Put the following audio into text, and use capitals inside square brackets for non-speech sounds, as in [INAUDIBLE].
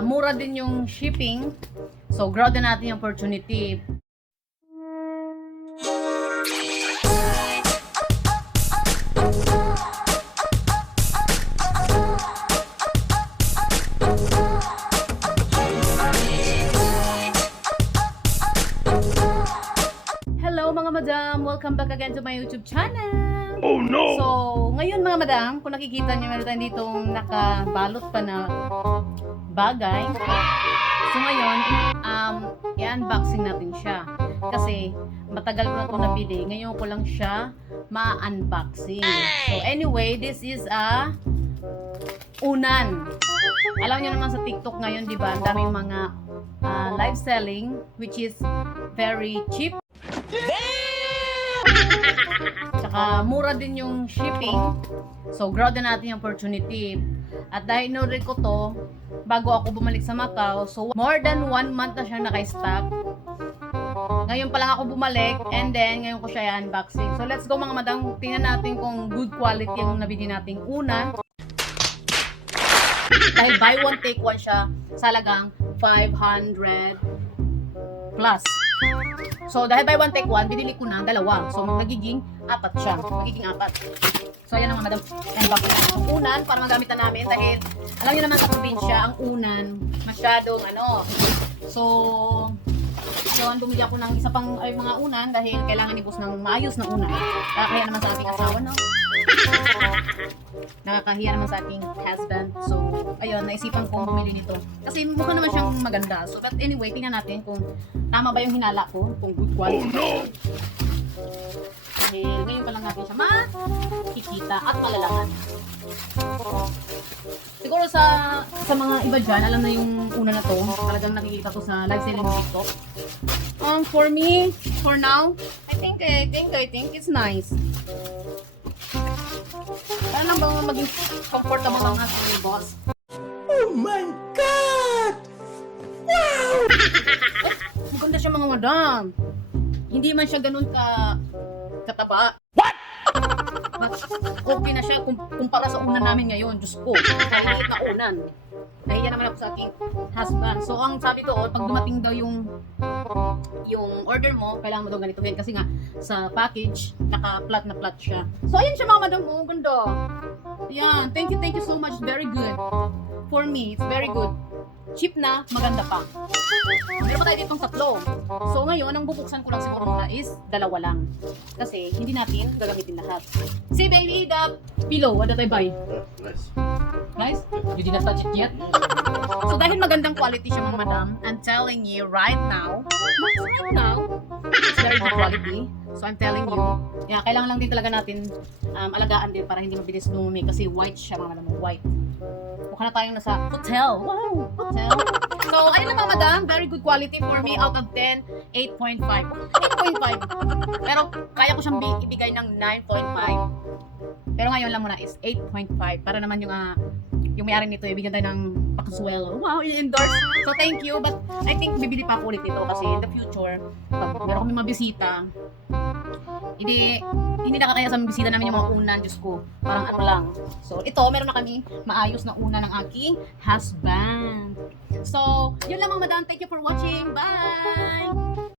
mura din yung shipping. So, grow din natin yung opportunity. Hello mga madam! Welcome back again to my YouTube channel! Oh no! So, ngayon mga madam, kung nakikita niyo meron tayong ditong nakabalot pa na bagay. So ngayon, um, i-unboxing natin siya. Kasi matagal ko ito nabili. Ngayon ko lang siya ma-unboxing. So anyway, this is a unan. Alam niyo naman sa TikTok ngayon, di ba? Ang daming mga ah, live selling which is very cheap. Tsaka mura din yung shipping. So, grow natin yung opportunity. At dahil inorder ko to, bago ako bumalik sa Macau, so more than one month na siya naka-stock. Ngayon pa lang ako bumalik, and then ngayon ko siya i-unboxing. So, let's go mga madam. Tingnan natin kung good quality yung nabili nating una. Dahil buy one, take one siya sa halagang 500 plus. So, dahil buy one, take one, binili ko na dalawa. So, magiging apat siya. Magiging apat. So, ayan na mga madam. Na. Ang unan, para magamit na namin dahil alam niyo naman sa probinsya, ang unan, masyadong ano. So, yun, bumili ako ng isa pang ay, mga unan dahil kailangan ni boss ng maayos na unan. Nakakahiya naman sa ating asawa, no? [LAUGHS] Nakakahiya naman sa ating husband. So, ayun, naisipan kong bumili nito. Kasi mukha naman siyang maganda. So, but anyway, tingnan natin kung tama ba yung hinala ko, kung good Oh quality. no! Dahil ngayon pa lang natin siya makikita at malalaman. Siguro sa sa mga iba dyan, alam na yung una na to. Talagang nakikita ko sa live selling TikTok. Um, for me, for now, I think, I think, I think it's nice. Kaya lang bang maging comfortable ang ating boss? Oh my God! [LAUGHS] Maganda siya mga madam. Hindi man siya ganun ka kataba. What? Okay na siya kum kumpara sa unan namin ngayon. Diyos ko, kahit na unan. Nahiya naman ako sa aking husband. So, ang sabi doon, pag dumating daw yung yung order mo, kailangan mo daw ganito ganyan. Kasi nga, sa package, naka-flat na flat siya. So, ayan siya mga madam. Oh, ganda. Yan. Thank you, thank you so much. Very good. For me, it's very good. Cheap na, maganda pa. Meron pa tayo ditong tatlo. So ngayon, ang bubuksan ko lang siguro muna is dalawa lang. Kasi hindi natin gagamitin lahat. See baby, the pillow, what did I buy? Nice. Guys, you did not touch it yet? So dahil magandang quality siya mga madam, I'm telling you right now, right now, it's very good quality. So I'm telling you, yeah, kailangan lang din talaga natin um, alagaan din para hindi mabilis lumumi kasi white siya mga madam, white. Mukha na tayong nasa hotel. Wow, hotel. So, ayun na mga madam, very good quality for me out of 10, 8.5. 8.5. Pero kaya ko siyang bi- ibigay ng 9.5. Pero ngayon lang muna is 8.5 para naman yung ah, yung may-ari nito ibigyan tayo ng pakasuelo. Wow, i-endorse. So thank you but I think bibili pa ako ulit ito kasi in the future pag meron kami mabisita hindi hindi nakakaya sa bisita namin yung mga unan, Diyos ko. Parang ano lang. So, ito, meron na kami maayos na una ng aking husband. So, yun mga madam. Thank you for watching. Bye!